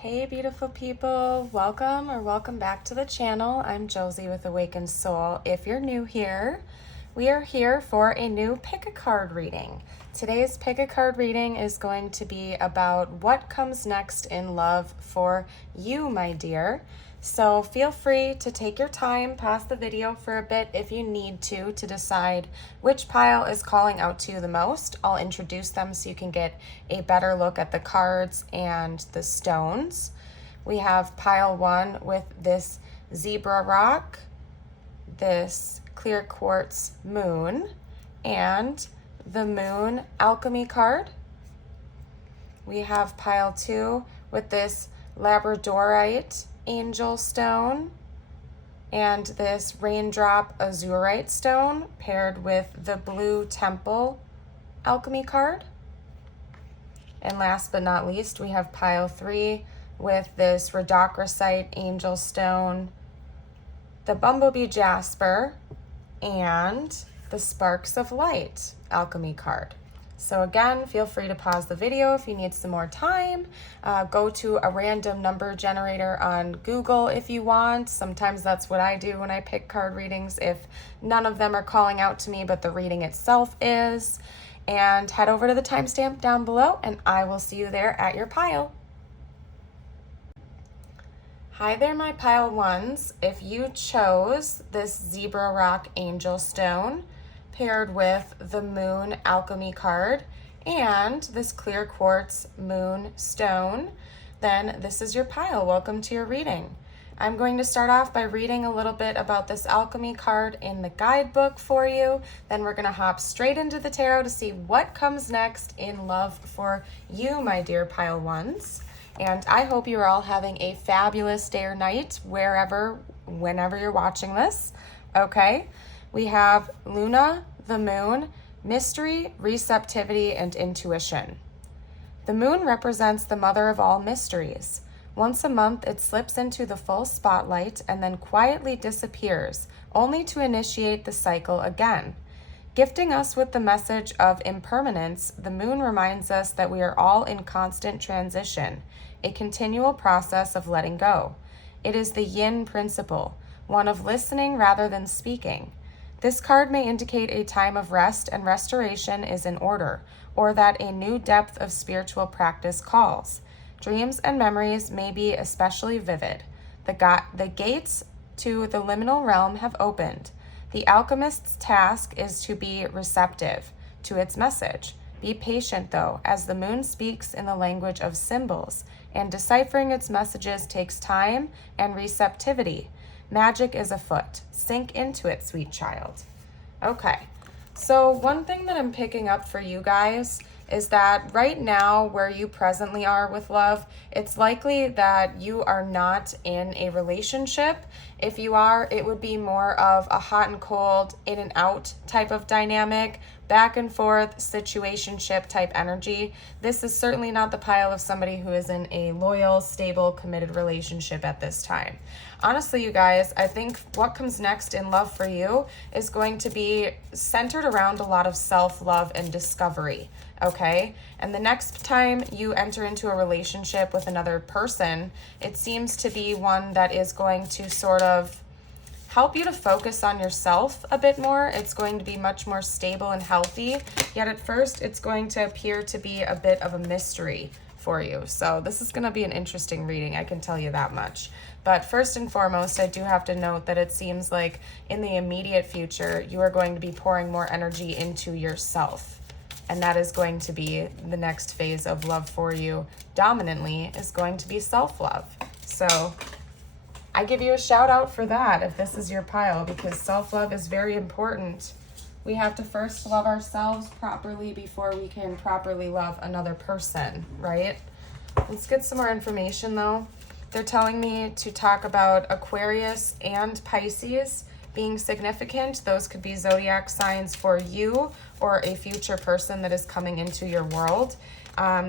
Hey beautiful people, welcome back to the channel. I'm Josie with Awakened Soul. If you're new here, we are here for a new pick a card reading. Today's pick a card reading is going to be about what comes next in love for you, my dear. So feel free to take your time, pause the video for a bit if you need to decide which pile is calling out to you the most. I'll introduce them so you can get a better look at the cards and the stones. We have pile 1 with this zebra rock, this clear quartz moon, and the moon alchemy card. We have pile 2 with this labradorite angel stone and this raindrop azurite stone paired with the blue temple alchemy card. And last but not least, we have pile 3 with this rhodochrosite angel stone, the bumblebee jasper, and the sparks of light alchemy card. So again, feel free to pause the video if you need some more time. Go to a random number generator on Google if you want. Sometimes that's what I do when I pick card readings, if none of them are calling out to me, but the reading itself is. And head over to the timestamp down below, and I will see you there at your pile. Hi there, my pile ones. If you chose this zebra rock angel stone, paired with the moon alchemy card and this clear quartz moon stone, then this is your pile. Welcome to your reading. I'm going to start off by reading a little bit about this alchemy card in the guidebook for you. Then we're going to hop straight into the tarot to see what comes next in love for you, my dear pile ones. And I hope you're all having a fabulous day or night, whenever you're watching this. Okay. We have Luna, the moon, mystery, receptivity, and intuition. The moon represents the mother of all mysteries. Once a month, it slips into the full spotlight and then quietly disappears, only to initiate the cycle again. Gifting us with the message of impermanence, the moon reminds us that we are all in constant transition, a continual process of letting go. It is the yin principle, one of listening rather than speaking. This card may indicate a time of rest and restoration is in order, or that a new depth of spiritual practice calls. Dreams and memories may be especially vivid. The gates to the liminal realm have opened. The alchemist's task is to be receptive to its message. Be patient, though, as the moon speaks in the language of symbols, and deciphering its messages takes time and receptivity. Magic is afoot. Sink into it, sweet child. Okay, so one thing that I'm picking up for you guys is that right now, where you presently are with love, it's likely that you are not in a relationship. If you are, it would be more of a hot and cold, in and out type of dynamic, back and forth, situationship type energy. This is certainly not the pile of somebody who is in a loyal, stable, committed relationship at this time. Honestly, you guys, I think what comes next in love for you is going to be centered around a lot of self-love and discovery, okay? And the next time you enter into a relationship with another person, it seems to be one that is going to sort of help you to focus on yourself a bit more. It's going to be much more stable and healthy, yet at first it's going to appear to be a bit of a mystery for you. So this is going to be an interesting reading, I can tell you that much. But first and foremost, I do have to note that it seems like in the immediate future, you are going to be pouring more energy into yourself. And that is going to be the next phase of love for you. Dominantly is going to be self-love. So I give you a shout out for that if this is your pile, because self-love is very important. We have to first love ourselves properly before we can properly love another person, right? Let's get some more information though. They're telling me to talk about Aquarius and Pisces being significant. Those could be zodiac signs for you or a future person that is coming into your world.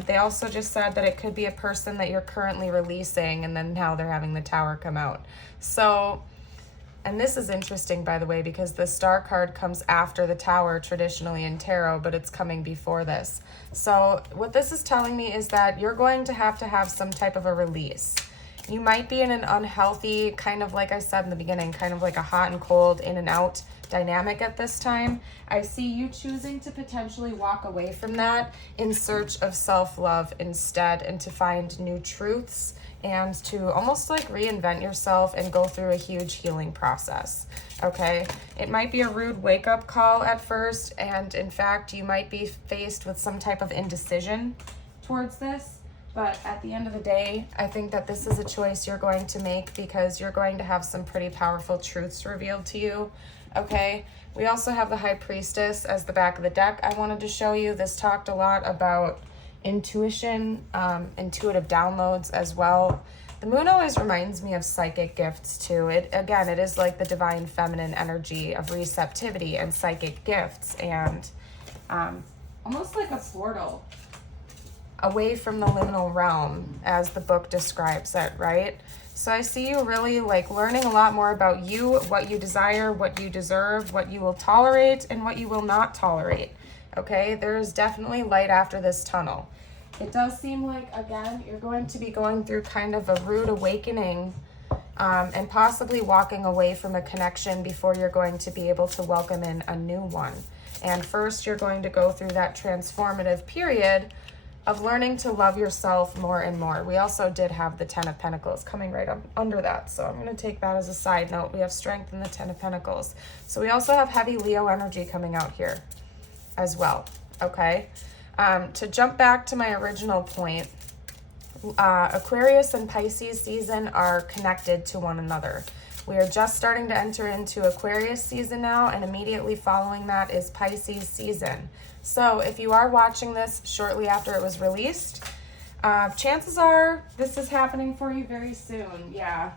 They also just said that it could be a person that you're currently releasing, and then now they're having the Tower come out. So And this is interesting, by the way, because the Star card comes after the Tower traditionally in tarot, but it's coming before this. So what this is telling me is that you're going to have some type of a release. You might be in an unhealthy, kind of like I said in the beginning, kind of like a hot and cold, in and out dynamic at this time. I see you choosing to potentially walk away from that in search of self-love instead, and to find new truths and to almost like reinvent yourself and go through a huge healing process, okay? It might be a rude wake-up call at first, and in fact, you might be faced with some type of indecision towards this. But at the end of the day, I think that this is a choice you're going to make because you're going to have some pretty powerful truths revealed to you, okay? We also have the High Priestess as the back of the deck I wanted to show you. This talked a lot about intuition, intuitive downloads as well. The moon always reminds me of psychic gifts too. It is like the divine feminine energy of receptivity and psychic gifts, and almost like a portal away from the liminal realm, as the book describes it, right? So I see you really like learning a lot more about you, what you desire, what you deserve, what you will tolerate, and what you will not tolerate, okay? There is definitely light after this tunnel. It does seem like, again, you're going to be going through kind of a rude awakening, and possibly walking away from a connection before you're going to be able to welcome in a new one. And first, you're going to go through that transformative period of learning to love yourself more and more. We also did have the Ten of Pentacles coming right up under that, so I'm going to take that as a side note. We have Strength in the Ten of Pentacles. So we also have heavy Leo energy coming out here as well, okay? To jump back to my original point, Aquarius and Pisces season are connected to one another. We are just starting to enter into Aquarius season now, and immediately following that is Pisces season. So if you are watching this shortly after it was released, chances are this is happening for you very soon. Yeah,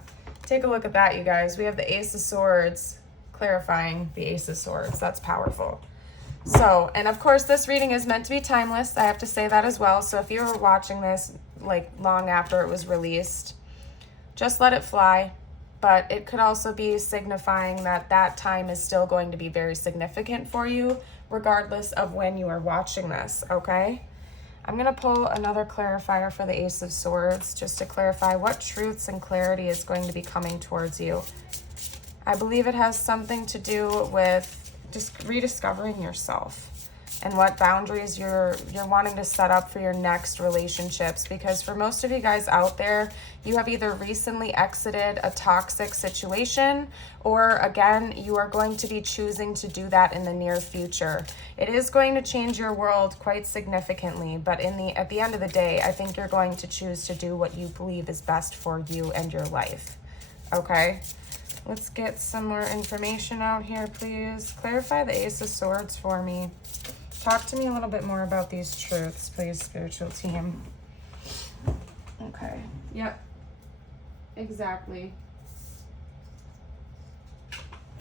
take a look at that, you guys. We have the Ace of Swords clarifying the Ace of Swords. That's powerful. So, and of course, this reading is meant to be timeless. I have to say that as well. So if you were watching this like long after it was released, just let it fly. But it could also be signifying that that time is still going to be very significant for you, regardless of when you are watching this, okay? I'm going to pull another clarifier for the Ace of Swords, just to clarify what truths and clarity is going to be coming towards you. I believe it has something to do with just rediscovering yourself and what boundaries you're wanting to set up for your next relationships. Because for most of you guys out there, you have either recently exited a toxic situation, or again, you are going to be choosing to do that in the near future. It is going to change your world quite significantly, but at the end of the day, I think you're going to choose to do what you believe is best for you and your life, okay? Let's get some more information out here, please. Clarify the Ace of Swords for me. Talk to me a little bit more about these truths, please, spiritual team. Okay. Yep. Exactly.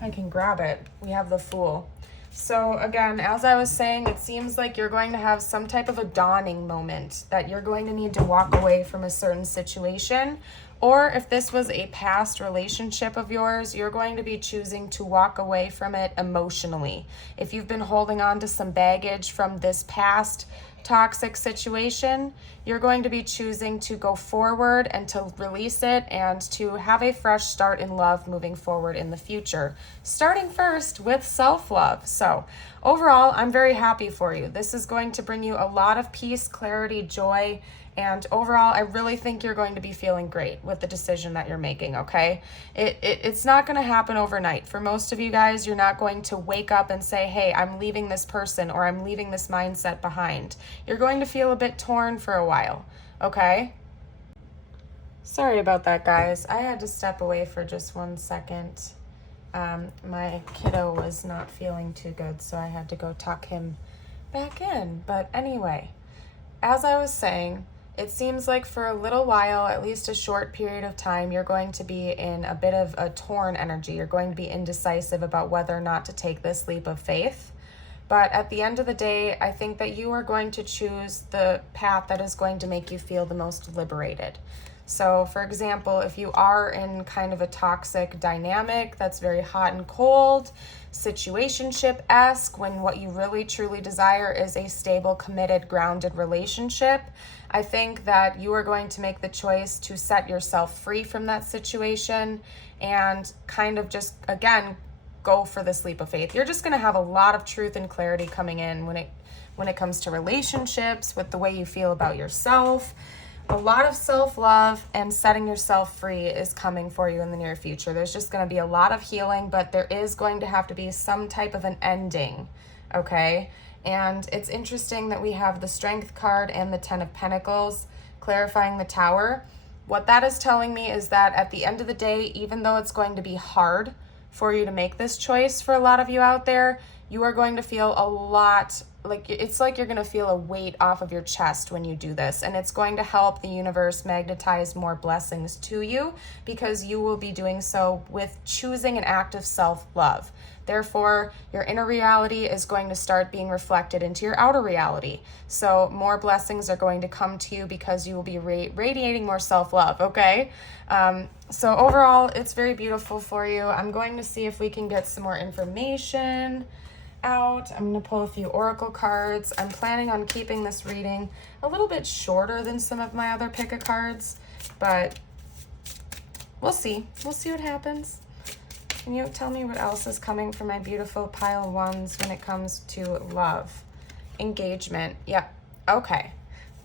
I can grab it. We have the Fool. So again, as I was saying, it seems like you're going to have some type of a dawning moment that you're going to need to walk away from a certain situation. Or if this was a past relationship of yours, you're going to be choosing to walk away from it emotionally. If you've been holding on to some baggage from this past toxic situation, you're going to be choosing to go forward and to release it and to have a fresh start in love moving forward in the future. Starting first with self-love. So overall, I'm very happy for you. This is going to bring you a lot of peace, clarity, joy, and overall, I really think you're going to be feeling great with the decision that you're making, okay? It's not going to happen overnight. For most of you guys, you're not going to wake up and say, hey, I'm leaving this person or I'm leaving this mindset behind. You're going to feel a bit torn for a while, okay? Sorry about that, guys. I had to step away for just 1 second. My kiddo was not feeling too good, so I had to go tuck him back in. But anyway, as I was saying, it seems like for a little while, at least a short period of time, you're going to be in a bit of a torn energy. You're going to be indecisive about whether or not to take this leap of faith. But at the end of the day, I think that you are going to choose the path that is going to make you feel the most liberated. So for example, if you are in kind of a toxic dynamic that's very hot and cold, situationship-esque, when what you really truly desire is a stable, committed, grounded relationship, I think that you are going to make the choice to set yourself free from that situation and kind of just, again, go for this leap of faith. You're just going to have a lot of truth and clarity coming in when it comes to relationships, with the way you feel about yourself. A lot of self-love and setting yourself free is coming for you in the near future. There's just going to be a lot of healing, but there is going to have to be some type of an ending, okay? And it's interesting that we have the Strength card and the Ten of Pentacles clarifying the Tower. What that is telling me is that at the end of the day, even though it's going to be hard for you to make this choice for a lot of you out there, you are going to feel a lot, like it's like you're going to feel a weight off of your chest when you do this, and it's going to help the universe magnetize more blessings to you because you will be doing so with choosing an act of self-love. Therefore, your inner reality is going to start being reflected into your outer reality. So more blessings are going to come to you because you will be radiating more self-love, okay? So overall, it's very beautiful for you. I'm going to see if we can get some more information out. I'm going to pull a few oracle cards. I'm planning on keeping this reading a little bit shorter than some of my other pick a cards, but we'll see. We'll see what happens. Can you tell me what else is coming for my beautiful pile of ones when it comes to love? Engagement. Yep. Okay.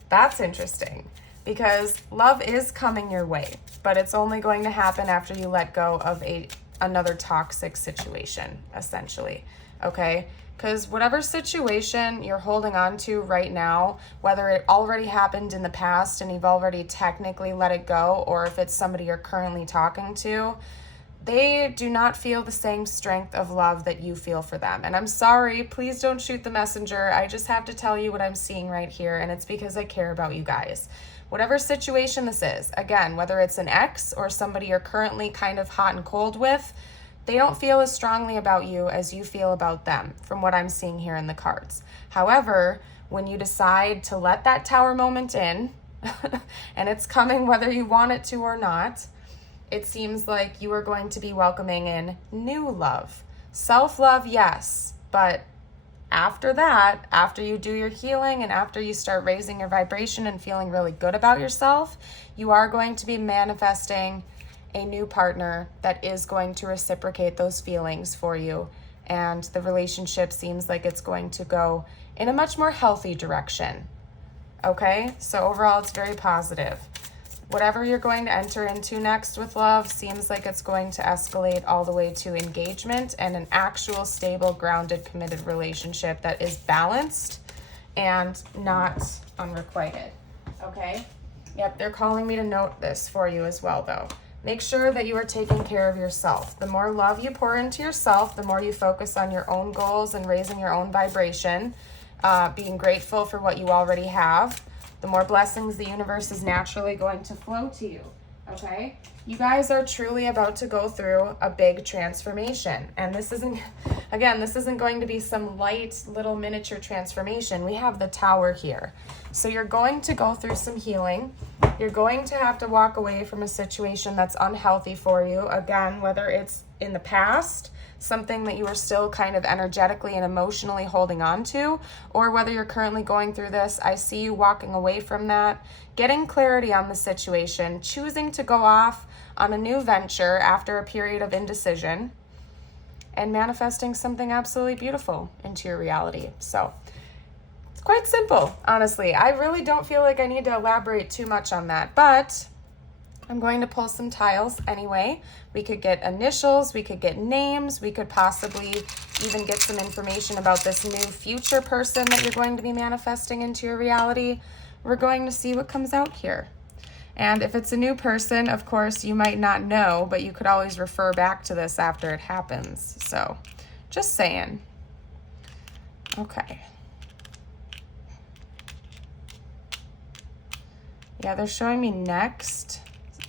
That's interesting because love is coming your way, but it's only going to happen after you let go of another toxic situation, essentially. Okay? Because whatever situation you're holding on to right now, whether it already happened in the past and you've already technically let it go, or if it's somebody you're currently talking to, they do not feel the same strength of love that you feel for them. And I'm sorry, please don't shoot the messenger. I just have to tell you what I'm seeing right here, and it's because I care about you guys. Whatever situation this is, again, whether it's an ex or somebody you're currently kind of hot and cold with, they don't feel as strongly about you as you feel about them, from what I'm seeing here in the cards. However, when you decide to let that Tower moment in, and it's coming whether you want it to or not, it seems like you are going to be welcoming in new love. Self-love, yes, but after that, after you do your healing and after you start raising your vibration and feeling really good about yourself, you are going to be manifesting a new partner that is going to reciprocate those feelings for you, and the relationship seems like it's going to go in a much more healthy direction. Okay, so overall it's very positive. Whatever you're going to enter into next with love seems like it's going to escalate all the way to engagement and an actual stable, grounded, committed relationship that is balanced and not unrequited. Okay? Yep, they're calling me to note this for you as well, though. Make sure that you are taking care of yourself. The more love you pour into yourself, the more you focus on your own goals and raising your own vibration, being grateful for what you already have, the more blessings the universe is naturally going to flow to you, okay? You guys are truly about to go through a big transformation. And this isn't going to be some light little miniature transformation. We have the Tower here. So you're going to go through some healing. You're going to have to walk away from a situation that's unhealthy for you. Again, whether it's in the past, something that you are still kind of energetically and emotionally holding on to, or whether you're currently going through this, I see you walking away from that, getting clarity on the situation, choosing to go off on a new venture after a period of indecision, and manifesting something absolutely beautiful into your reality. So it's quite simple, honestly. I really don't feel like I need to elaborate too much on that, but I'm going to pull some tiles anyway. We could get initials, we could get names, we could possibly even get some information about this new future person that you're going to be manifesting into your reality. We're going to see what comes out here. And if it's a new person, of course, you might not know, but you could always refer back to this after it happens. So just saying. Okay. Yeah, they're showing me next.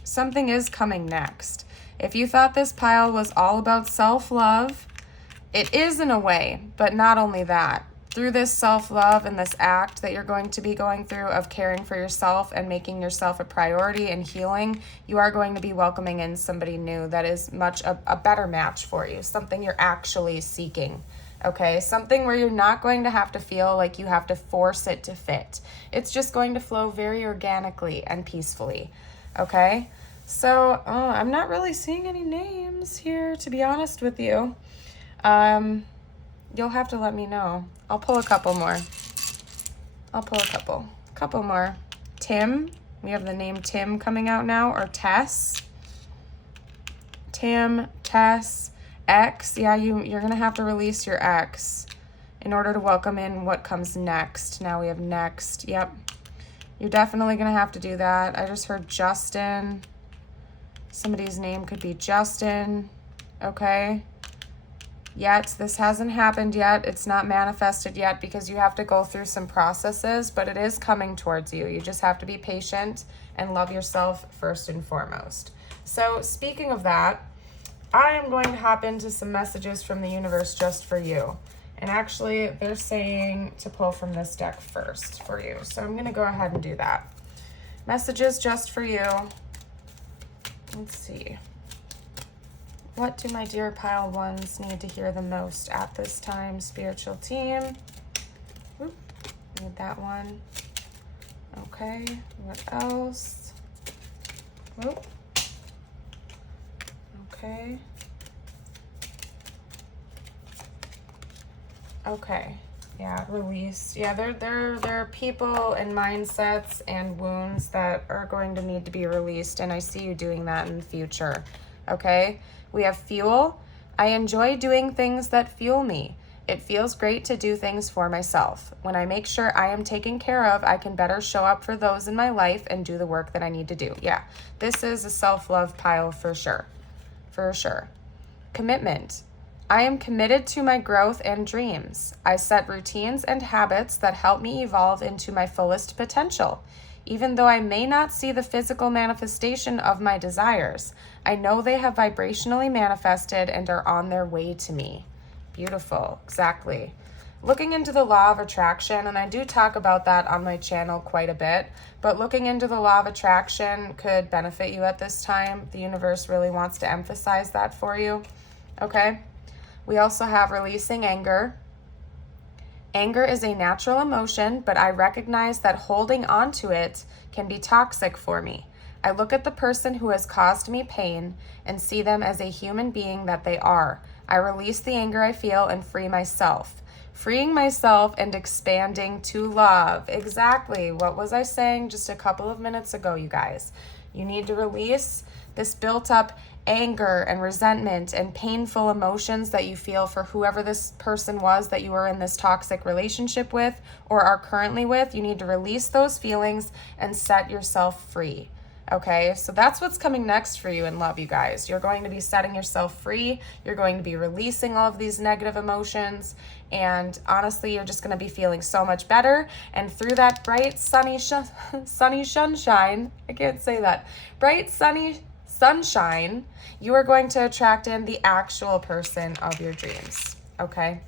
Something is coming next. If you thought this pile was all about self-love It is in a way, but not only that. Through this self-love and this act that you're going to be going through of caring for yourself and making yourself a priority and healing, you are going to be welcoming in somebody new that is much a better match for you, something you're actually seeking, okay? Something where you're not going to have to feel like you have to force it to fit. It's just going to flow very organically and peacefully, okay? So I'm not really seeing any names here, to be honest with you. You'll have to let me know. I'll pull a couple more. Couple more. Tim. We have the name Tim coming out now, or Tess. Tim, Tess, X. Yeah, you're going to have to release your X in order to welcome in what comes next. Now we have next. Yep. You're definitely going to have to do that. I just heard Justin. Somebody's name could be Justin. Okay. Yet, this hasn't happened yet. It's not manifested yet because you have to go through some processes, but it is coming towards you. You just have to be patient and love yourself first and foremost. So speaking of that, I am going to hop into some messages from the universe just for you. And actually, they're saying to pull from this deck first for you. So I'm going to go ahead and do that. Messages just for you. Let's see. What do my dear pile ones need to hear the most at this time? Spiritual team. Oop, need that one. Okay, what else? Oop. Okay. Okay. Yeah, release. Yeah, there are people and mindsets and wounds that are going to need to be released, and I see you doing that in the future. Okay? We have fuel. I enjoy doing things that fuel me. It feels great to do things for myself. When I make sure I am taken care of, I can better show up for those in my life and do the work that I need to do. Yeah, this is a self-love pile for sure. For sure. Commitment. I am committed to my growth and dreams. I set routines and habits that help me evolve into my fullest potential. Even though I may not see the physical manifestation of my desires, I know they have vibrationally manifested and are on their way to me. Beautiful, exactly. Looking into the law of attraction, and I do talk about that on my channel quite a bit, but looking into the law of attraction could benefit you at this time. The universe really wants to emphasize that for you, okay? We also have releasing anger. Anger is a natural emotion, but I recognize that holding on to it can be toxic for me. I look at the person who has caused me pain and see them as a human being that they are. I release the anger I feel and free myself. Freeing myself and expanding to love. Exactly. What was I saying just a couple of minutes ago, you guys? You need to release this built up anger and resentment and painful emotions that you feel for whoever this person was that you were in this toxic relationship with or are currently with. You need to release those feelings and set yourself free. Okay, so that's what's coming next for you in love, you guys. You're going to be setting yourself free. You're going to be releasing all of these negative emotions. And honestly, you're just going to be feeling so much better. And through that bright, sunny sunshine, I can't say that, bright, sunny sunshine, you are going to attract in the actual person of your dreams, okay?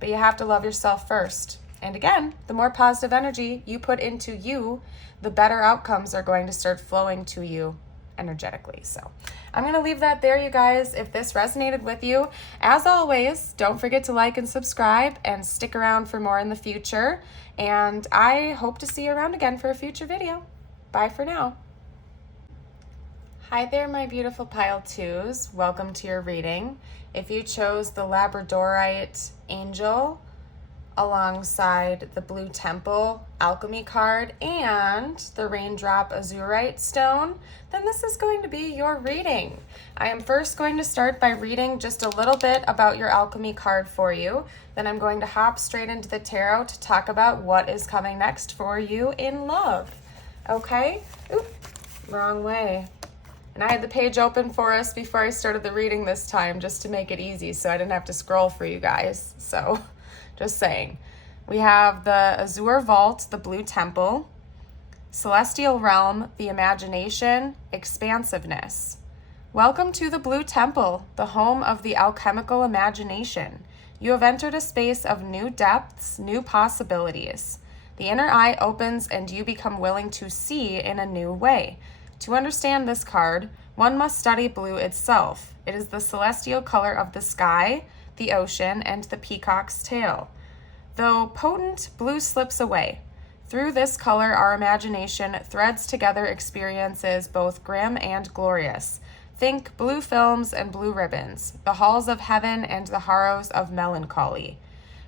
But you have to love yourself first. And again, the more positive energy you put into you, the better outcomes are going to start flowing to you energetically. So I'm going to leave that there, you guys. If this resonated with you, as always, don't forget to like and subscribe and stick around for more in the future. And I hope to see you around again for a future video. Bye for now. Hi there, my beautiful pile twos. Welcome to your reading. If you chose the Labradorite Angel alongside the Blue Temple Alchemy card and the Raindrop Azurite Stone, then this is going to be your reading. I am first going to start by reading just a little bit about your alchemy card for you. Then I'm going to hop straight into the tarot to talk about what is coming next for you in love. Okay? Oop, wrong way. And I had the page open for us before I started the reading this time just to make it easy so I didn't have to scroll for you guys. So just saying. We have the Azure Vault, the Blue Temple, Celestial Realm, the Imagination, Expansiveness, Welcome to the Blue Temple, the home of the alchemical imagination. You have entered a space of new depths, new possibilities. The inner eye opens and you become willing to see in a new way. To understand this card, one must study blue itself. It is the celestial color of the sky, the ocean, and the peacock's tail. Though potent, blue slips away. Through this color, our imagination threads together experiences both grim and glorious. Think blue films and blue ribbons, the halls of heaven and the harrows of melancholy.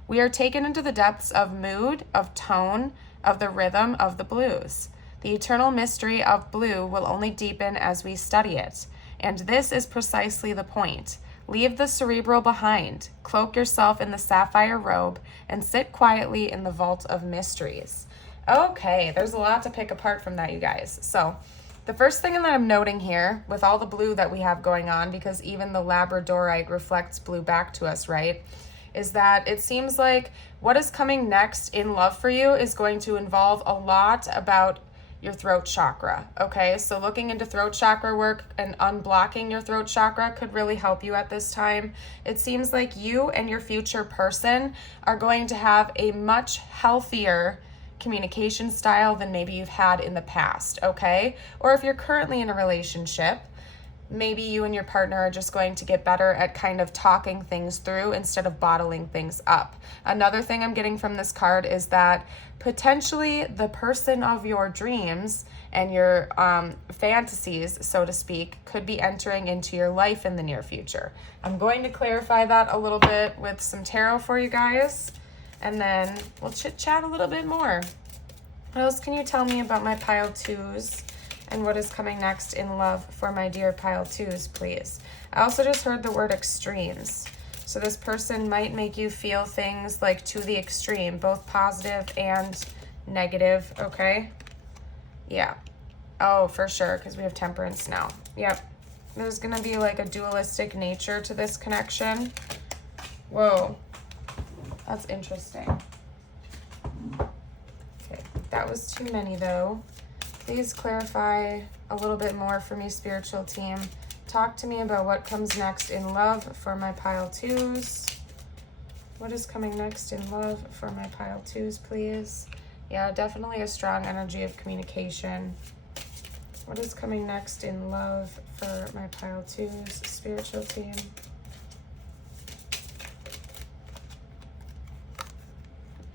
We are taken into the depths of mood, of tone, of the rhythm of the blues. The eternal mystery of blue will only deepen as we study it. And this is precisely the point. Leave the cerebral behind, cloak yourself in the sapphire robe, and sit quietly in the vault of mysteries. Okay, there's a lot to pick apart from that, you guys. So the first thing that I'm noting here, with all the blue that we have going on, because even the labradorite reflects blue back to us, right, is that it seems like what is coming next in love for you is going to involve a lot about your throat chakra, okay? So looking into throat chakra work and unblocking your throat chakra could really help you at this time. It seems like you and your future person are going to have a much healthier communication style than maybe you've had in the past, okay? Or if you're currently in a relationship, maybe you and your partner are just going to get better at kind of talking things through instead of bottling things up. Another thing I'm getting from this card is that potentially the person of your dreams and your fantasies, so to speak, could be entering into your life in the near future. I'm going to clarify that a little bit with some tarot for you guys, and then we'll chit-chat a little bit more. What else can you tell me about my pile twos? And what is coming next in love for my dear pile twos, please? I also just heard the word extremes. So this person might make you feel things like to the extreme, both positive and negative, okay? Yeah. Oh, for sure, because we have temperance now. Yep. There's going to be like a dualistic nature to this connection. Whoa. That's interesting. Okay, that was too many though. Please clarify a little bit more for me, spiritual team. Talk to me about what comes next in love for my pile twos. What is coming next in love for my pile twos, please? Yeah, definitely a strong energy of communication. What is coming next in love for my pile twos, spiritual team?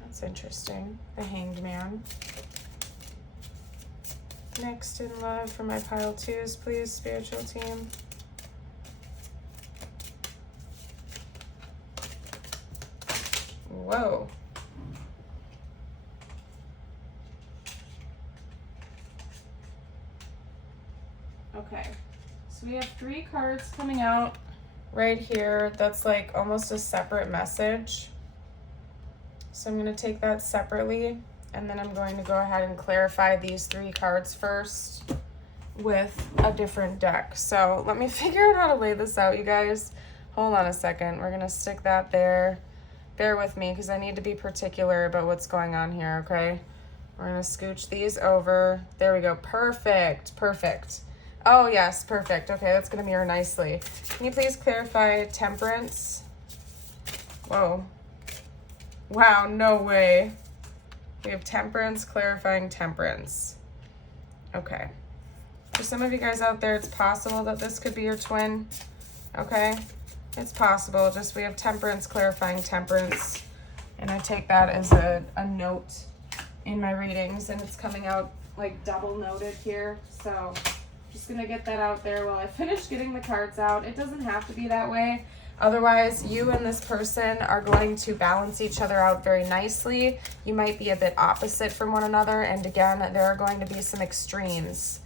That's interesting. The Hanged Man. Next in love for my pile twos, please, spiritual team. Whoa. Okay, so we have 3 cards coming out right here. That's like almost a separate message. So I'm going to take that separately. And then I'm going to go ahead and clarify these 3 cards first with a different deck. So let me figure out how to lay this out, you guys. Hold on a second. We're going to stick that there. Bear with me because I need to be particular about what's going on here, okay? We're going to scooch these over. There we go. Perfect. Perfect. Oh, yes. Perfect. Okay, that's going to mirror nicely. Can you please clarify temperance? Whoa. Wow, no way. We have temperance, clarifying temperance. Okay. For some of you guys out there, it's possible that this could be your twin. Okay? It's possible. Just we have temperance, clarifying temperance. And I take that as a note in my readings. And it's coming out like double noted here. So just going to get that out there while I finish getting the cards out. It doesn't have to be that way. Otherwise, you and this person are going to balance each other out very nicely. You might be a bit opposite from one another. And again, there are going to be some extremes.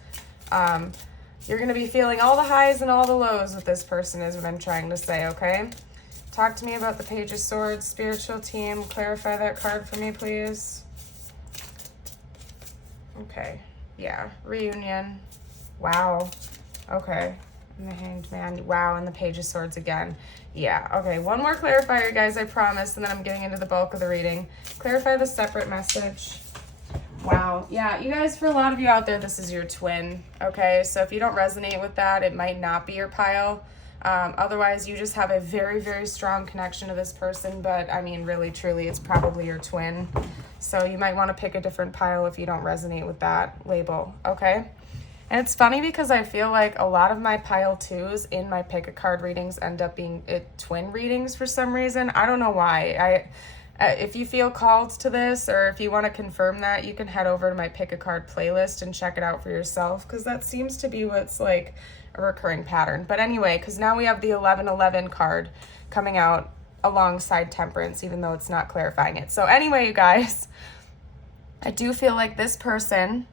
You're going to be feeling all the highs and all the lows with this person is what I'm trying to say, okay? Talk to me about the Page of Swords, spiritual team. Clarify that card for me, please. Okay. Yeah. Reunion. Wow. Okay. And the Hanged Man. Wow. And the Page of Swords again. Yeah. Okay. One more clarifier, guys, I promise. And then I'm getting into the bulk of the reading. Clarify the separate message. Wow. Yeah, you guys, for a lot of you out there, this is your twin, okay? So if you don't resonate with that, it might not be your pile. Otherwise, you just have a very, very strong connection to this person, but I mean, really, truly, it's probably your twin. So you might want to pick a different pile if you don't resonate with that label, okay? And it's funny because I feel like a lot of my pile twos in my pick a card readings end up being twin readings for some reason. I don't know why. If you feel called to this, or if you want to confirm that, you can head over to my pick a card playlist and check it out for yourself, because that seems to be what's like a recurring pattern. But anyway, because now we have the 1111 card coming out alongside Temperance, even though it's not clarifying it. So anyway, you guys, I do feel like this person,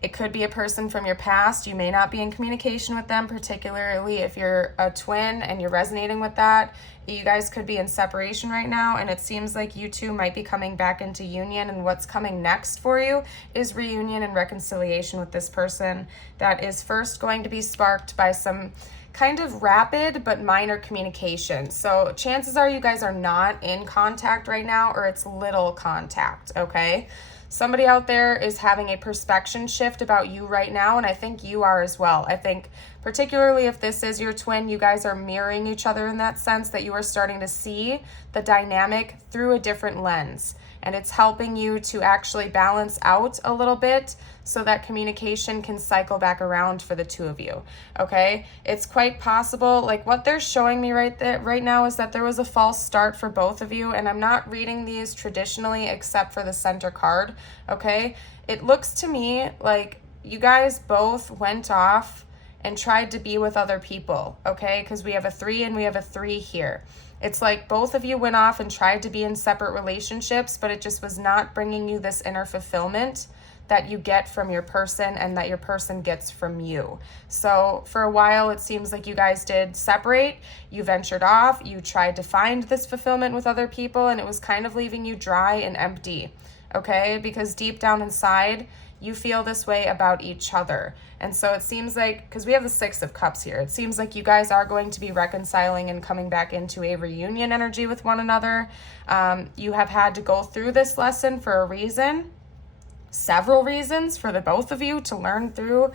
it could be a person from your past. You may not be in communication with them, particularly if you're a twin and you're resonating with that. You guys could be in separation right now, and it seems like you two might be coming back into union, and what's coming next for you is reunion and reconciliation with this person that is first going to be sparked by some kind of rapid but minor communication. So chances are you guys are not in contact right now, or it's little contact, okay? Somebody out there is having a perspective shift about you right now, and I think you are as well. I think particularly if this is your twin, you guys are mirroring each other in that sense, that you are starting to see the dynamic through a different lens. And it's helping you to actually balance out a little bit so that communication can cycle back around for the two of you, okay? It's quite possible, like what they're showing me right now is that there was a false start for both of you, and I'm not reading these traditionally except for the center card, okay? It looks to me like you guys both went off and tried to be with other people, okay? Because we have a 3 and we have a 3 here. It's like both of you went off and tried to be in separate relationships, but it just was not bringing you this inner fulfillment that you get from your person and that your person gets from you. So for a while, it seems like you guys did separate. You ventured off. You tried to find this fulfillment with other people, and it was kind of leaving you dry and empty, okay? Because deep down inside, you feel this way about each other. And so it seems like, because we have the 6 of Cups here, it seems like you guys are going to be reconciling and coming back into a reunion energy with one another. You have had to go through this lesson for a reason, several reasons for the both of you to learn through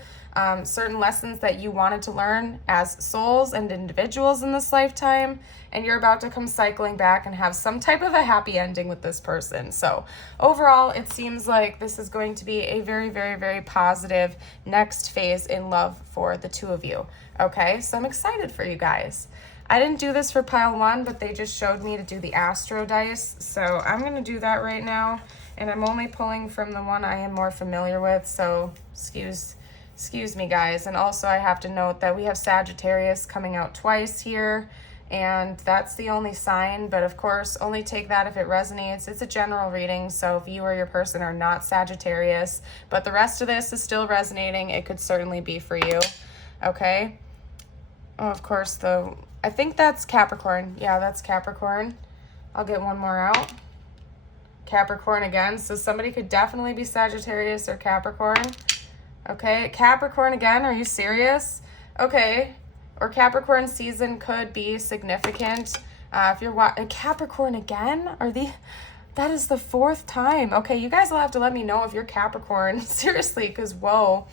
certain lessons that you wanted to learn as souls and individuals in this lifetime, and you're about to come cycling back and have some type of a happy ending with this person. So overall, it seems like this is going to be a very, very, very positive next phase in love for the two of you, okay? So I'm excited for you guys. I didn't do this for pile 1, but they just showed me to do the Astro dice, so I'm going to do that right now, and I'm only pulling from the one I am more familiar with, so excuse me, guys. And also I have to note that we have Sagittarius coming out twice here, and that's the only sign, but of course only take that if it resonates. It's a general reading, so if you or your person are not Sagittarius, but the rest of this is still resonating, it could certainly be for you, okay? Oh, of course, though, I think that's Capricorn. Yeah, that's Capricorn. I'll get one more out. Capricorn again, so somebody could definitely be Sagittarius or Capricorn. Okay, Capricorn again, are you serious? Okay, or Capricorn season could be significant. If you're Capricorn again, that is the 4th time. Okay, you guys will have to let me know if you're Capricorn, seriously, because whoa.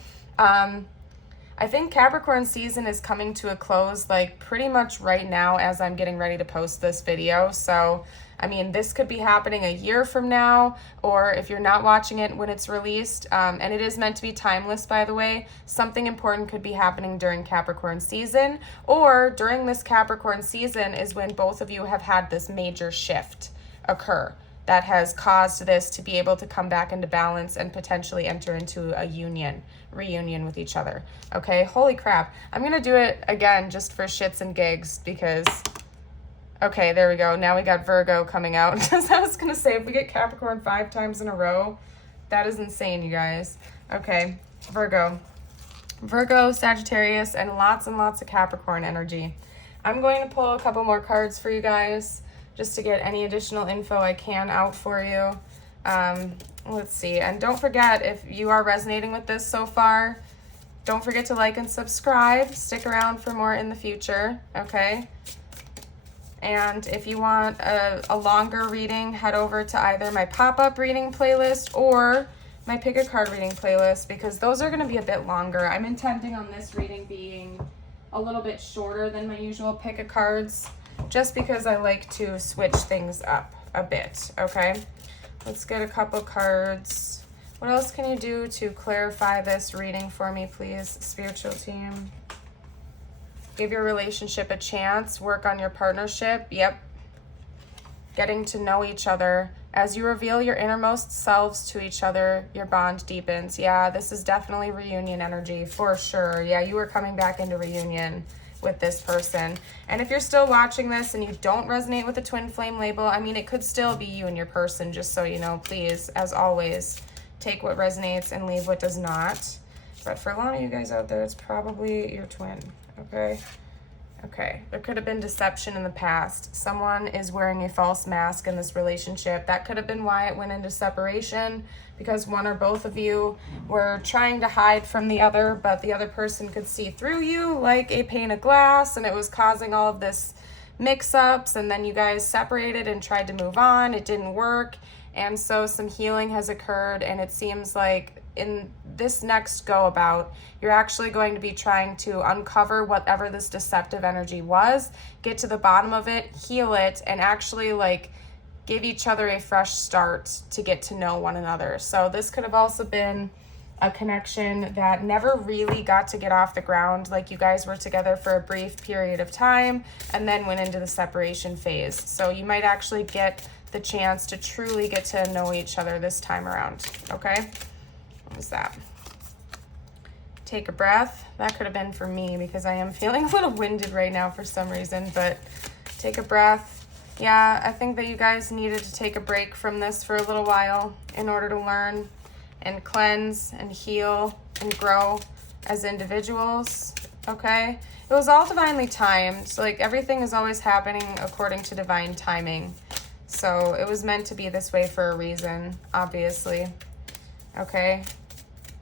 I think Capricorn season is coming to a close like pretty much right now as I'm getting ready to post this video. So, I mean, this could be happening a year from now, or if you're not watching it when it's released, and it is meant to be timeless, by the way, something important could be happening during Capricorn season, or during this Capricorn season is when both of you have had this major shift occur that has caused this to be able to come back into balance and potentially enter into a reunion with each other. Okay, holy crap. I'm going to do it again just for shits and gigs because, okay, there we go. Now we got Virgo coming out. Because I was going to say, if we get Capricorn 5 times in a row, that is insane, you guys. Okay, Virgo, Sagittarius, and lots of Capricorn energy. I'm going to pull a couple more cards for you guys just to get any additional info I can out for you. Let's see. And don't forget, if you are resonating with this so far, don't forget to like and subscribe. Stick around for more in the future, okay? And if you want a longer reading, head over to either my pop-up reading playlist or my pick a card reading playlist, because those are going to be a bit longer. I'm intending on this reading being a little bit shorter than my usual pick a cards, just because I like to switch things up a bit. Okay, let's get a couple cards. What else can you do to clarify this reading for me, please, spiritual team? Give your relationship a chance. Work on your partnership. Yep. Getting to know each other. As you reveal your innermost selves to each other, your bond deepens. Yeah, this is definitely reunion energy for sure. Yeah, you are coming back into reunion with this person. And if you're still watching this and you don't resonate with the twin flame label, I mean, it could still be you and your person, just so you know. Please, as always, take what resonates and leave what does not. But for a lot of you guys out there, it's probably your twin, okay? Okay, there could have been deception in the past. Someone is wearing a false mask in this relationship. That could have been why it went into separation, because one or both of you were trying to hide from the other, but the other person could see through you like a pane of glass, and it was causing all of this mix-ups, and then you guys separated and tried to move on. It didn't work, and so some healing has occurred, and it seems like in this next go about, you're actually going to be trying to uncover whatever this deceptive energy was, get to the bottom of it, heal it, and actually like give each other a fresh start to get to know one another. So this could have also been a connection that never really got to get off the ground. Like you guys were together for a brief period of time and then went into the separation phase. So you might actually get the chance to truly get to know each other this time around, okay? What was that? Take a breath. That could have been for me because I am feeling a little winded right now for some reason, but take a breath. Yeah, I think that you guys needed to take a break from this for a little while in order to learn and cleanse and heal and grow as individuals, okay? It was all divinely timed. Like everything is always happening according to divine timing. So it was meant to be this way for a reason, obviously, okay?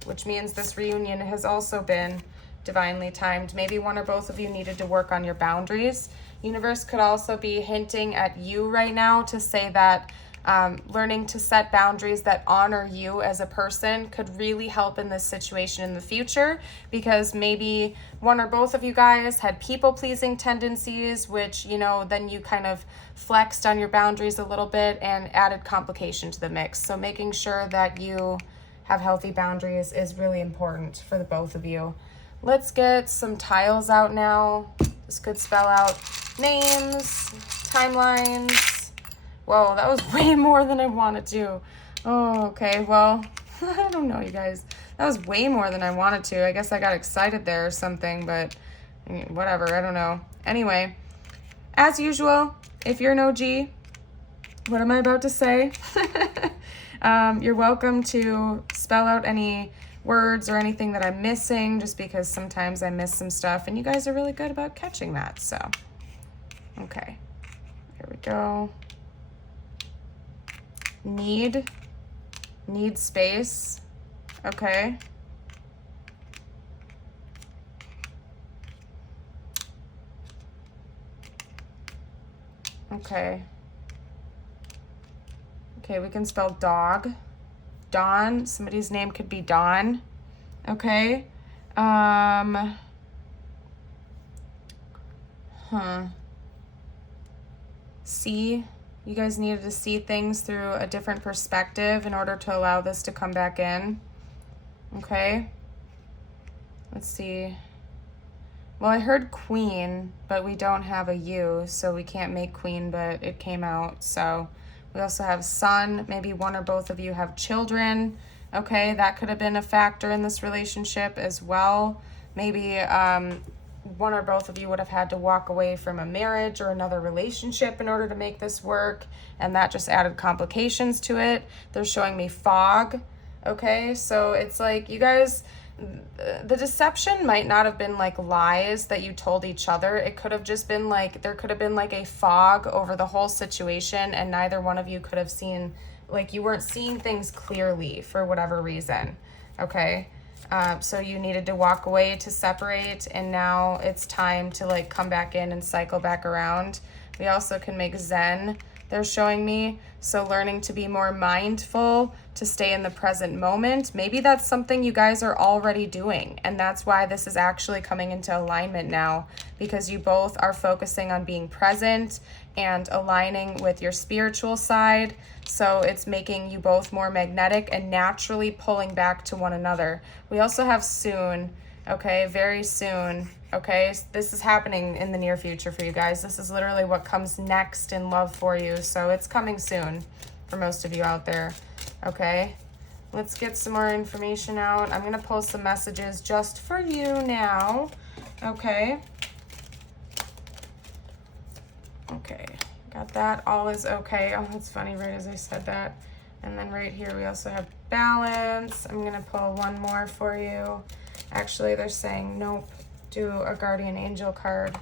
Which means this reunion has also been divinely timed. Maybe one or both of you needed to work on your boundaries. Universe could also be hinting at you right now to say that learning to set boundaries that honor you as a person could really help in this situation in the future, because maybe one or both of you guys had people-pleasing tendencies, which, you know, then you kind of flexed on your boundaries a little bit and added complication to the mix. So making sure that you have healthy boundaries is really important for the both of you. Let's get some tiles out now. This could spell out names, timelines. Whoa, that was way more than I wanted to. Oh, okay, well, I don't know, you guys. That was way more than I wanted to. I guess I got excited there or something, but I mean, whatever, I don't know. Anyway, as usual, if you're an OG, what am I about to say? You're welcome to spell out any words or anything that I'm missing, just because sometimes I miss some stuff, and you guys are really good about catching that, so. Okay, here we go. Need space, okay. Okay. Okay, we can spell dog. Dawn, somebody's name could be Dawn. Okay. See, you guys needed to see things through a different perspective in order to allow this to come back in. Okay. Let's see. Well, I heard queen, but we don't have a U, so we can't make queen, but it came out, so. We also have son. Maybe one or both of you have children. Okay, that could have been a factor in this relationship as well. Maybe one or both of you would have had to walk away from a marriage or another relationship in order to make this work, and that just added complications to it. They're showing me fog. Okay, so it's like you guys, the deception might not have been like lies that you told each other. It could have just been like, there could have been like a fog over the whole situation, and neither one of you could have seen, like you weren't seeing things clearly for whatever reason, okay? So you needed to walk away to separate, and now it's time to like come back in and cycle back around. We also can make Zen, they're showing me. So learning to be more mindful, to stay in the present moment. Maybe that's something you guys are already doing, and that's why this is actually coming into alignment now, because you both are focusing on being present and aligning with your spiritual side. So it's making you both more magnetic and naturally pulling back to one another. We also have soon, okay, very soon. Okay, this is happening in the near future for you guys. This is literally what comes next in love for you. So it's coming soon for most of you out there. Okay, let's get some more information out. I'm going to pull some messages just for you now. Okay. Okay, got that. All is okay. Oh, that's funny, right as I said that. And then right here we also have balance. I'm going to pull one more for you. Actually, they're saying nope. Do a guardian angel card,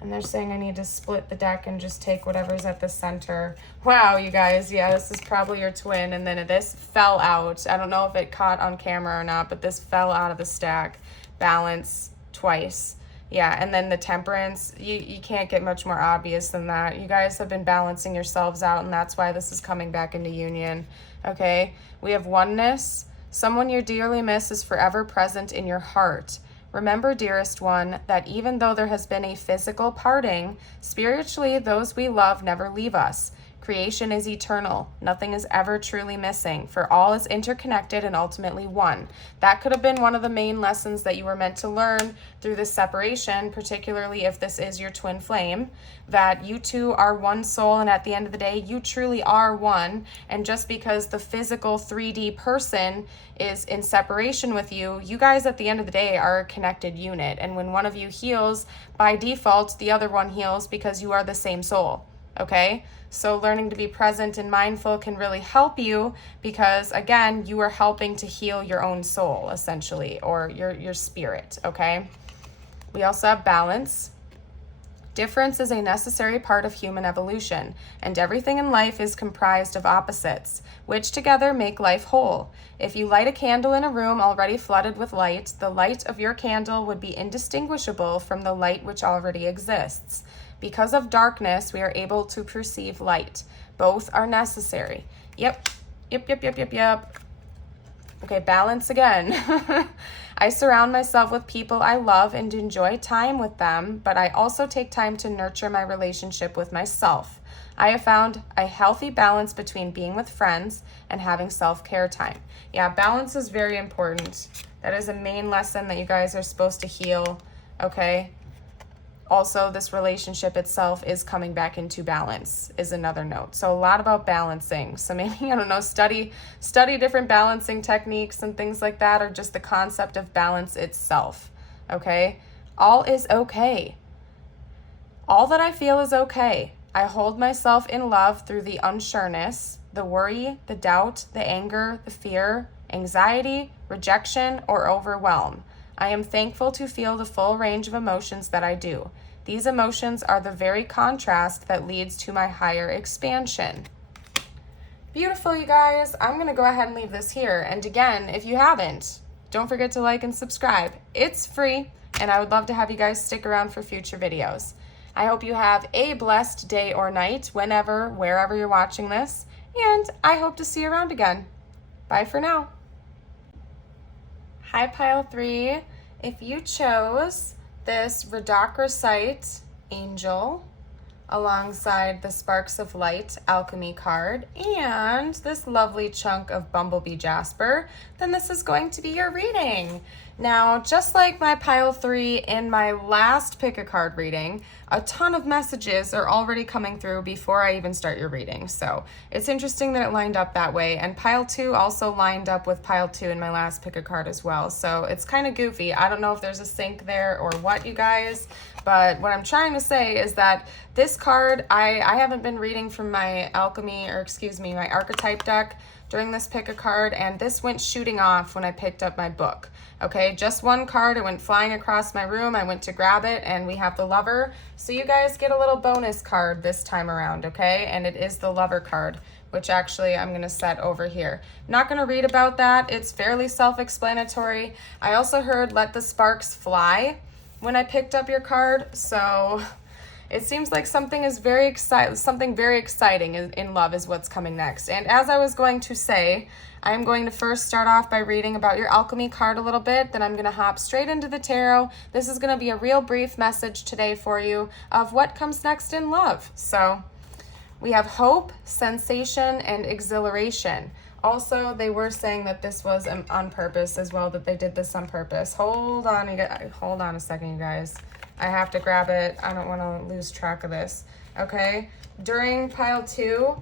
and they're saying I need to split the deck and just take whatever's at the center. Wow, you guys, yeah, this is probably your twin, and then this fell out. I don't know if it caught on camera or not, but this fell out of the stack. Balance twice. Yeah, and then the temperance, you can't get much more obvious than that. You guys have been balancing yourselves out, and that's why this is coming back into union. Okay, we have oneness. Someone you dearly miss is forever present in your heart. Remember, dearest one, that even though there has been a physical parting, spiritually those we love never leave us. Creation is eternal. Nothing is ever truly missing, for all is interconnected and ultimately one. That could have been one of the main lessons that you were meant to learn through this separation, particularly if this is your twin flame, that you two are one soul, and at the end of the day, you truly are one. And just because the physical 3D person is in separation with you, you guys at the end of the day are a connected unit. And when one of you heals, by default, the other one heals because you are the same soul. Okay? So learning to be present and mindful can really help you because, again, you are helping to heal your own soul, essentially, or your spirit, okay? We also have balance. Difference is a necessary part of human evolution, and everything in life is comprised of opposites, which together make life whole. If you light a candle in a room already flooded with light, the light of your candle would be indistinguishable from the light which already exists. Because of darkness, we are able to perceive light. Both are necessary. Yep. Okay, balance again. I surround myself with people I love and enjoy time with them, but I also take time to nurture my relationship with myself. I have found a healthy balance between being with friends and having self-care time. Yeah, balance is very important. That is a main lesson that you guys are supposed to heal, okay? Also, this relationship itself is coming back into balance is another note. So a lot about balancing. So maybe, I don't know, study different balancing techniques and things like that, or just the concept of balance itself, okay? All is okay. All that I feel is okay. I hold myself in love through the unsureness, the worry, the doubt, the anger, the fear, anxiety, rejection, or overwhelm. I am thankful to feel the full range of emotions that I do. These emotions are the very contrast that leads to my higher expansion. Beautiful, you guys. I'm going to go ahead and leave this here. And again, if you haven't, don't forget to like and subscribe. It's free, and I would love to have you guys stick around for future videos. I hope you have a blessed day or night, whenever, wherever you're watching this, and I hope to see you around again. Bye for now. Hi, Pile 3. If you chose this Rhodochrosite Angel alongside the Sparks of Light Alchemy card and this lovely chunk of Bumblebee Jasper, then this is going to be your reading. Now, just like my Pile 3 in my last pick a card reading, a ton of messages are already coming through before I even start your reading. So it's interesting that it lined up that way. And Pile 2 also lined up with Pile 2 in my last pick a card as well. So it's kind of goofy. I don't know if there's a sync there or what, you guys. But what I'm trying to say is that this card, I haven't been reading from my my archetype deck during this pick a card, and this went shooting off when I picked up my book. Okay, just one card, it went flying across my room. I went to grab it, and we have the Lover. So you guys get a little bonus card this time around, okay? And it is the Lover card, which actually I'm going to set over here. Not going to read about that. It's fairly self-explanatory. I also heard Let the Sparks Fly when I picked up your card, so it seems like something very exciting in love is what's coming next. And as I was going to say, I'm going to first start off by reading about your alchemy card a little bit, then I'm going to hop straight into the tarot. This is going to be a real brief message today for you of what comes next in love. So we have hope, sensation, and exhilaration. Also, they were saying that this was on purpose as well, that they did this on purpose. Hold on a second, you guys. I have to grab it. I don't want to lose track of this. Okay, during pile 2,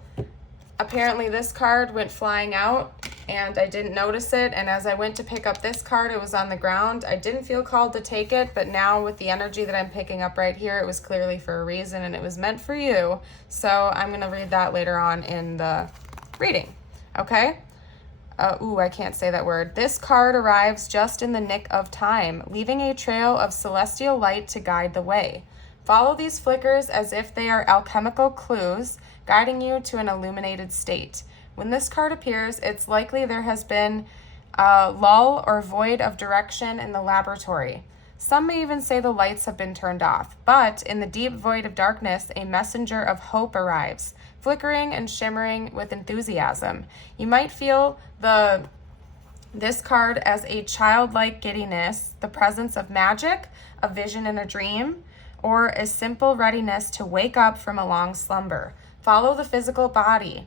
apparently this card went flying out and I didn't notice it. And as I went to pick up this card, it was on the ground. I didn't feel called to take it, but now with the energy that I'm picking up right here, it was clearly for a reason and it was meant for you. So I'm going to read that later on in the reading. Okay? I can't say that word. This card arrives just in the nick of time, leaving a trail of celestial light to guide the way. Follow these flickers as if they are alchemical clues, guiding you to an illuminated state. When this card appears, it's likely there has been a lull or void of direction in the laboratory. Some may even say the lights have been turned off, but in the deep void of darkness, a messenger of hope arrives, flickering and shimmering with enthusiasm. You might feel this card as a childlike giddiness, the presence of magic, a vision in a dream, or a simple readiness to wake up from a long slumber. Follow the physical body.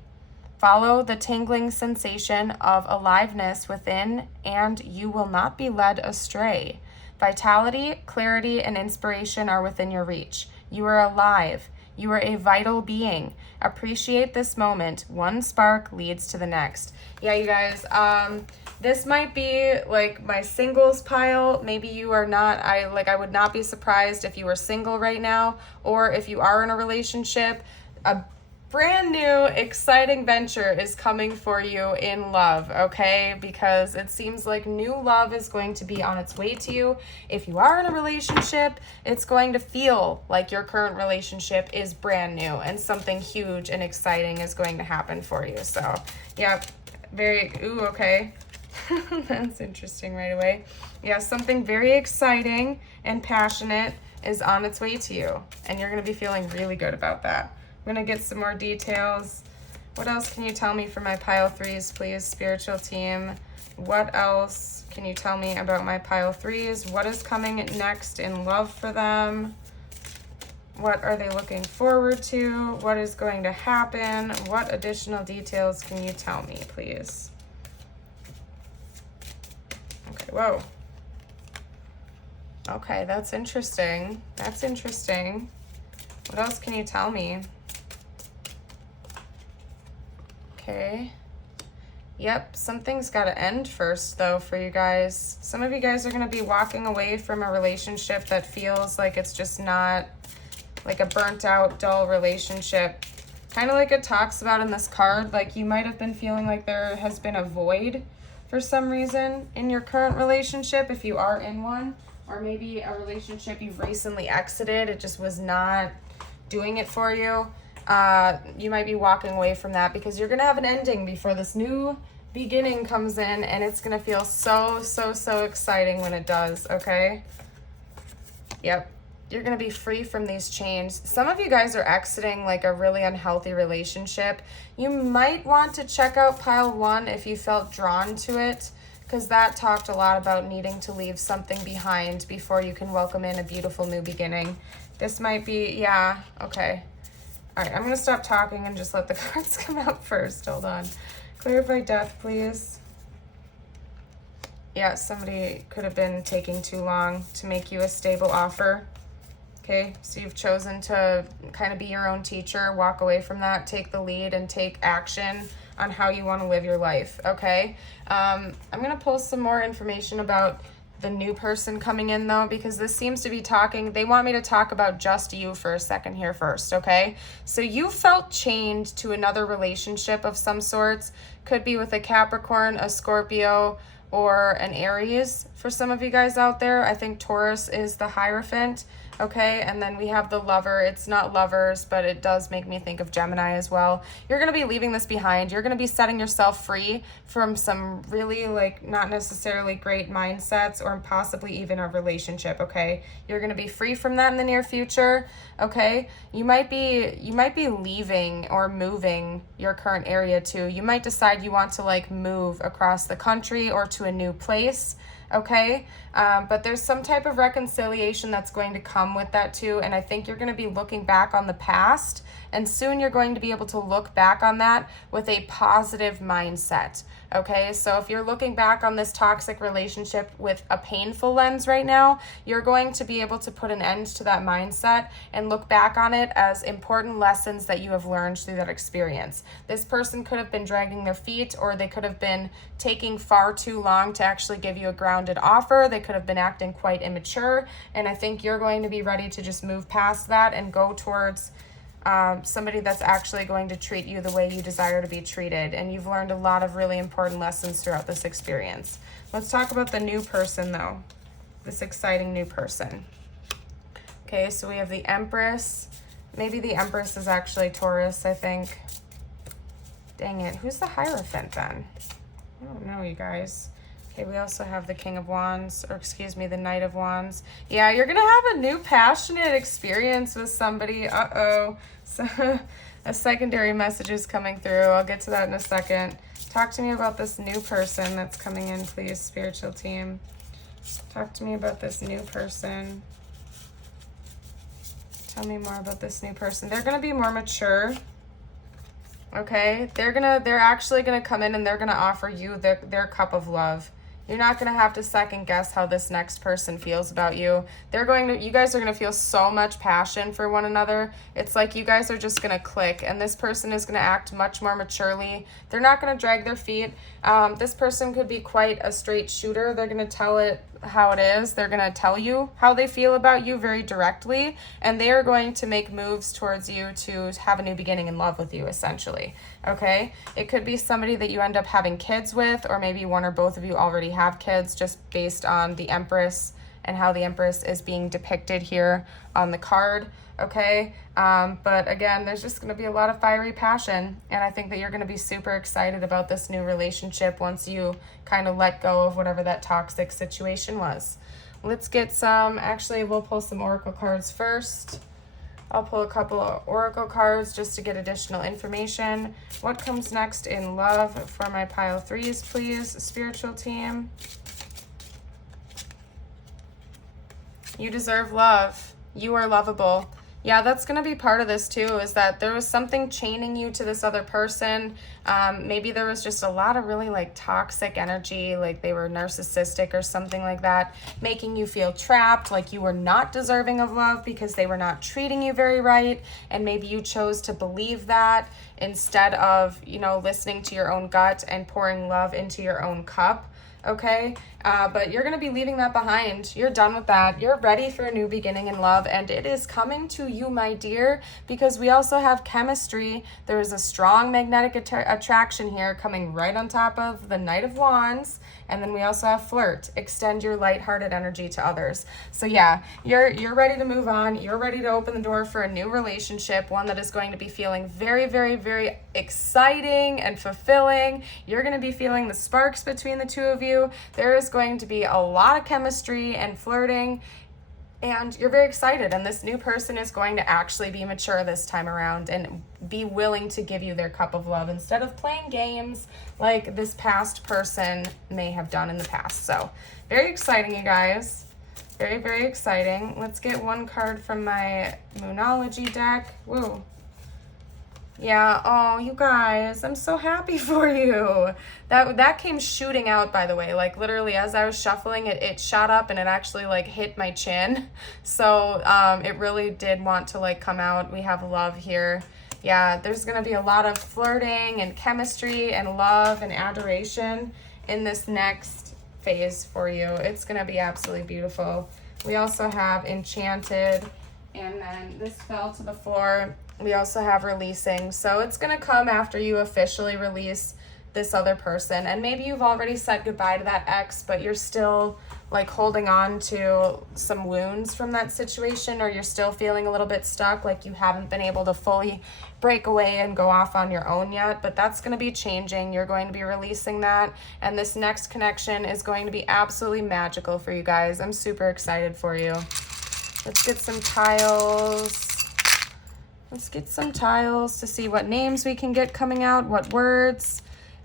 Follow the tingling sensation of aliveness within, and you will not be led astray. Vitality, clarity, and inspiration are within your reach. You are alive. You are a vital being. Appreciate this moment. One spark leads to the next. Yeah, you guys, this might be like my singles pile. Maybe you are not. I would not be surprised if you were single right now, or if you are in a relationship. A brand new exciting venture is coming for you in love, okay? Because it seems like new love is going to be on its way to you. If you are in a relationship, it's going to feel like your current relationship is brand new and something huge and exciting is going to happen for you. So yeah, okay. That's interesting right away. Yeah, something very exciting and passionate is on its way to you, and you're going to be feeling really good about that. I'm going to get some more details. What else can you tell me for my pile 3s, please, spiritual team? What else can you tell me about my pile 3s? What is coming next in love for them? What are they looking forward to? What is going to happen? What additional details can you tell me, please? Okay, whoa. Okay, that's interesting. That's interesting. What else can you tell me? Okay. Yep, something's got to end first, though, for you guys. Some of you guys are going to be walking away from a relationship that feels like it's just not like a burnt out, dull relationship. Kind of like it talks about in this card, like you might have been feeling like there has been a void for some reason in your current relationship, if you are in one, or maybe a relationship you've recently exited. It just was not doing it for you. You might be walking away from that because you're going to have an ending before this new beginning comes in, and it's going to feel so, so, so exciting when it does, okay? Yep. You're going to be free from these chains. Some of you guys are exiting like a really unhealthy relationship. You might want to check out pile 1 if you felt drawn to it, because that talked a lot about needing to leave something behind before you can welcome in a beautiful new beginning. This might be, yeah, okay. All right, I'm going to stop talking and just let the cards come out first. Hold on. Clarify death, please. Yeah, somebody could have been taking too long to make you a stable offer. Okay, so you've chosen to kind of be your own teacher, walk away from that, take the lead, and take action on how you want to live your life, okay? I'm going to pull some more information about the new person coming in, though, because this seems to be talking, they want me to talk about just you for a second here first, okay? So you felt chained to another relationship of some sorts, could be with a Capricorn, a Scorpio, or an Aries for some of you guys out there. I think Taurus is the Hierophant, okay? And then we have the Lover. It's not lovers, but it does make me think of Gemini as well. You're going to be leaving this behind. You're going to be setting yourself free from some really like not necessarily great mindsets or possibly even a relationship, okay? You're going to be free from that in the near future, okay? You might be leaving or moving your current area too. You might decide you want to like move across the country or to a new place, okay? But there's some type of reconciliation that's going to come with that too, and I think you're going to be looking back on the past, and soon you're going to be able to look back on that with a positive mindset, okay? So if you're looking back on this toxic relationship with a painful lens right now, you're going to be able to put an end to that mindset and look back on it as important lessons that you have learned through that experience. This person could have been dragging their feet, or they could have been taking far too long to actually give you a grounded offer. They could have been acting quite immature, and I think you're going to be ready to just move past that and go towards somebody that's actually going to treat you the way you desire to be treated. And you've learned a lot of really important lessons throughout this experience. Let's talk about the new person though, this exciting new person. Okay, so we have the Empress. Maybe the Empress is actually Taurus, I think. Dang it, who's the Hierophant then? I don't know, you guys. Okay, we also have the King of Wands, or excuse me, the Knight of Wands. Yeah, you're gonna have a new passionate experience with somebody. Uh-oh. So a secondary message is coming through. I'll get to that in a second. Talk to me about this new person that's coming in, please, spiritual team. Talk to me about this new person. Tell me more about this new person. They're gonna be more mature. Okay, they're actually gonna come in and they're gonna offer you their cup of love. You're not gonna have to second guess how this next person feels about you. You guys are gonna feel so much passion for one another. It's like you guys are just gonna click, and this person is gonna act much more maturely. They're not gonna drag their feet. This person could be quite a straight shooter. They're gonna tell it how it is. They're going to tell you how they feel about you very directly, and they are going to make moves towards you to have a new beginning in love with you, essentially. Okay, it could be somebody that you end up having kids with, or maybe one or both of you already have kids, just based on the Empress and how the Empress is being depicted here on the card. Okay, but again, there's just going to be a lot of fiery passion, and I think that you're going to be super excited about this new relationship once you kind of let go of whatever that toxic situation was. Let's get actually we'll pull some oracle cards first. I'll pull a couple of oracle cards just to get additional information. What comes next in love for my pile threes, please, spiritual team? You deserve love. You are lovable. Yeah, that's going to be part of this too, is that there was something chaining you to this other person. Maybe there was just a lot of really like toxic energy, like they were narcissistic or something like that, making you feel trapped, like you were not deserving of love because they were not treating you very right. And maybe you chose to believe that instead of, listening to your own gut and pouring love into your own cup. Okay, but you're going to be leaving that behind. You're done with that. You're ready for a new beginning in love, and it is coming to you, my dear, because we also have chemistry. There is a strong magnetic attraction here coming right on top of the Knight of Wands, and then we also have flirt. Extend your lighthearted energy to others. So yeah, you're ready to move on. You're ready to open the door for a new relationship, one that is going to be feeling very, very, very exciting and fulfilling. You're going to be feeling the sparks between the two of you. There is going to be a lot of chemistry and flirting, and you're very excited, and this new person is going to actually be mature this time around and be willing to give you their cup of love instead of playing games like this past person may have done in the past. So very exciting, you guys. Very, very exciting. Let's get one card from my Moonology deck. Woo. Yeah, oh, you guys, I'm so happy for you. That came shooting out, by the way. Like, literally, as I was shuffling, it shot up and it actually, like, hit my chin. So, it really did want to, like, come out. We have love here. Yeah, there's going to be a lot of flirting and chemistry and love and adoration in this next phase for you. It's going to be absolutely beautiful. We also have Enchanted, and then this fell to the floor. We also have Releasing. So it's going to come after you officially release this other person. And maybe you've already said goodbye to that ex, but you're still like holding on to some wounds from that situation, or you're still feeling a little bit stuck, like you haven't been able to fully break away and go off on your own yet, but that's going to be changing. You're going to be releasing that, and this next connection is going to be absolutely magical for you guys. I'm super excited for you. Let's get some tiles. Let's get some tiles to see what names we can get coming out, what words.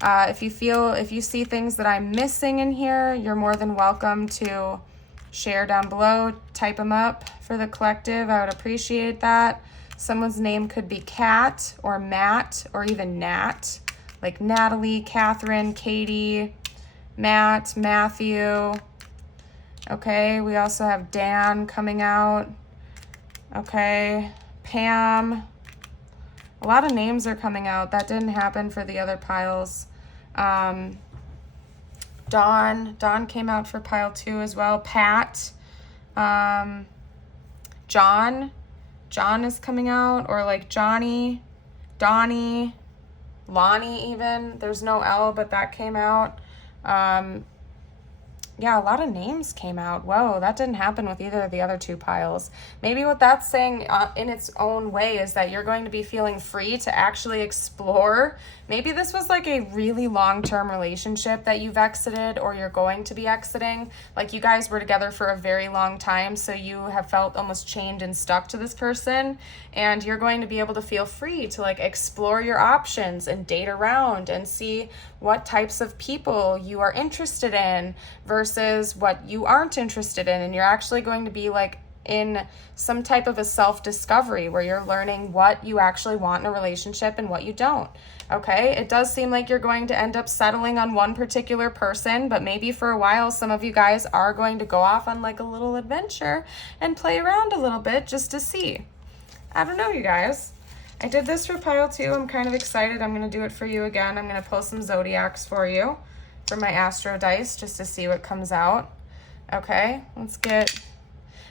If you see things that I'm missing in here, you're more than welcome to share down below, type them up for the collective. I would appreciate that. Someone's name could be Kat or Matt or even Nat, like Natalie, Catherine, Katie, Matt, Matthew. Okay, we also have Dan coming out. Okay, Pam. A lot of names are coming out. That didn't happen for the other piles. Dawn came out for pile 2 as well. Pat. John is coming out, or like Johnny, Donnie, Lonnie even. There's no L, but that came out. Yeah, a lot of names came out. Whoa, that didn't happen with either of the other 2 piles. Maybe what that's saying in its own way is that you're going to be feeling free to actually explore. Maybe this was like a really long-term relationship that you've exited, or you're going to be exiting. Like you guys were together for a very long time, so you have felt almost chained and stuck to this person, and you're going to be able to feel free to like explore your options and date around and see what types of people you are interested in versus what you aren't interested in. And you're actually going to be like in some type of a self-discovery where you're learning what you actually want in a relationship and what you don't. Okay, it does seem like you're going to end up settling on one particular person, but maybe for a while some of you guys are going to go off on like a little adventure and play around a little bit just to see. I don't know, you guys. I did this for pile 2. I'm kind of excited. I'm going to do it for you again. I'm going to pull some zodiacs for you for my astro dice just to see what comes out. Okay, let's get...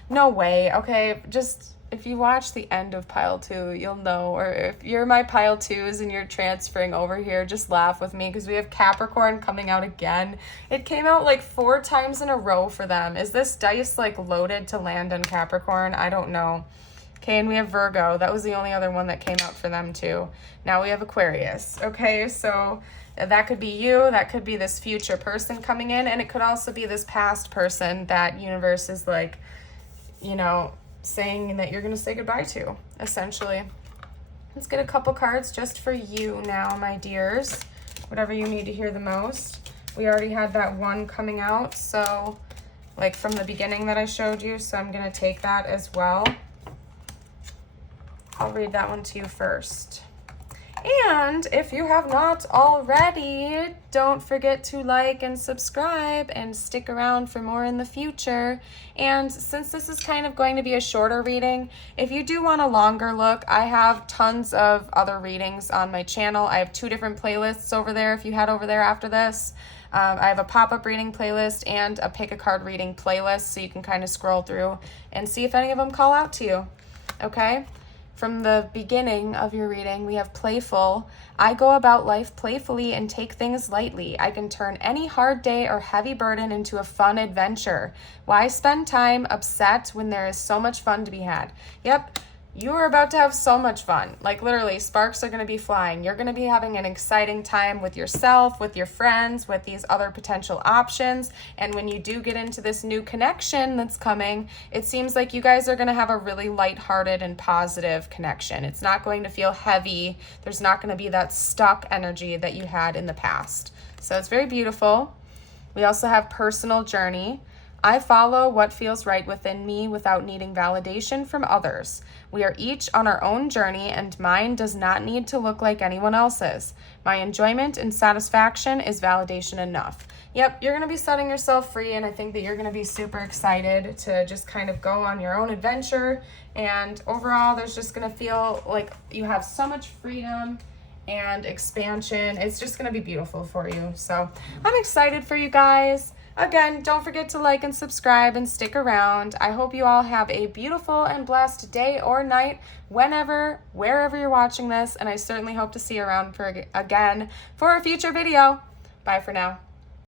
No way. Okay, just if you watch the end of pile 2, you'll know. Or if you're my pile 2s and you're transferring over here, just laugh with me because we have Capricorn coming out again. It came out like 4 times in a row for them. Is this dice like loaded to land on Capricorn? I don't know. Okay, and we have Virgo. That was the only other one that came out for them too. Now we have Aquarius. Okay, so that could be you. That could be this future person coming in. And it could also be this past person that universe is like, you know, saying that you're going to say goodbye to, essentially. Let's get a couple cards just for you now, my dears. Whatever you need to hear the most. We already had that one coming out, so like from the beginning that I showed you, so I'm going to take that as well. I'll read that one to you first. And if you have not already, don't forget to like and subscribe and stick around for more in the future. And since this is kind of going to be a shorter reading, if you do want a longer look, I have tons of other readings on my channel. I have 2 different playlists over there if you head over there after this. I have a pop-up reading playlist and a pick a card reading playlist, so you can kind of scroll through and see if any of them call out to you. Okay? From the beginning of your reading, we have playful. I go about life playfully and take things lightly. I can turn any hard day or heavy burden into a fun adventure. Why spend time upset when there is so much fun to be had? Yep, you are about to have so much fun. Like literally, sparks are going to be flying. You're going to be having an exciting time with yourself, with your friends, with these other potential options. And when you do get into this new connection that's coming, it seems like you guys are going to have a really lighthearted and positive connection. It's not going to feel heavy. There's not going to be that stuck energy that you had in the past. So it's very beautiful. We also have personal journey. I follow what feels right within me without needing validation from others. We are each on our own journey, and mine does not need to look like anyone else's. My enjoyment and satisfaction is validation enough. Yep, you're going to be setting yourself free, and I think that you're going to be super excited to just kind of go on your own adventure. And overall, there's just going to feel like you have so much freedom and expansion. It's just going to be beautiful for you. So I'm excited for you guys. Again, don't forget to like and subscribe and stick around. I hope you all have a beautiful and blessed day or night, whenever, wherever you're watching this, and I certainly hope to see you around again for a future video. Bye for now.